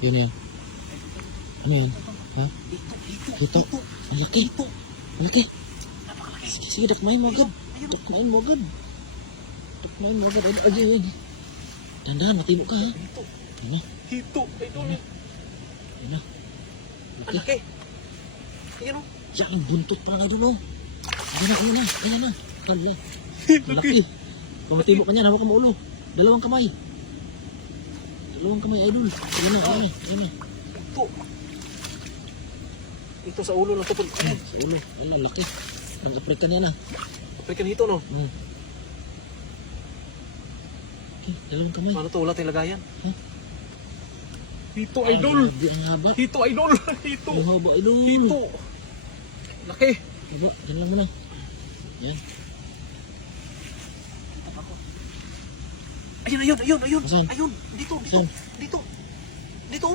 Yun yan. Ano yun? Ha? Hito. Ang laki. Ang laki. Sige, sige, dakmain mo agad. Dakmain mo agad. Dakmain mo agad. Ay, ay, ay. Tandaan, matibok ka ha. Ano? Hito, idol. Ano? Ang Laki. laki. Ayan o. Yan, buntot pa nga idol oh. Ayan na. Ayan na. Hala. Ang laki. Kung matibok ka niyan, hawak mo ulo. Dalawang kamay. Dalawang kamay idol. Ayan na, ayan na. Ayan na. Ito. Ito sa ulo ng tutol. Sa ulo. Hala, laki. Pang-African yan ah. African hito no. Okay, dalawang kamay. Ano to? Wala tayong lagayan. Ha? Hito Ah, idol. grabe, ang haba. Hito idol. Hito. Ang haba idol. Hito. Laki. Haba, dyan lang muna. Yan. Ayun. Saan? Ayun. Dito. Saan? Dito.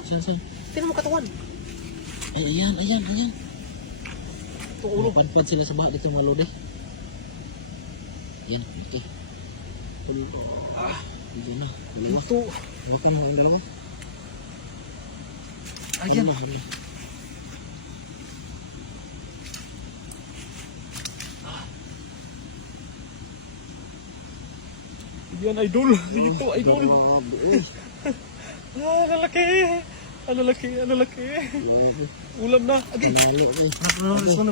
Saan? Tingnan mo katawan. Ay, ayan. Ito ulo. Panpad sila sa baha dito mga lode. Yan, okay. Hindi na. Dalawa. Ito. Hawakan mo ang dalawa. Ayan. Ano na? Yan idol. Dito idol. Grabe, eh. Ang laki. Ang laki. Grabe. Ulam na. Agay. Panalo, eh. Ano na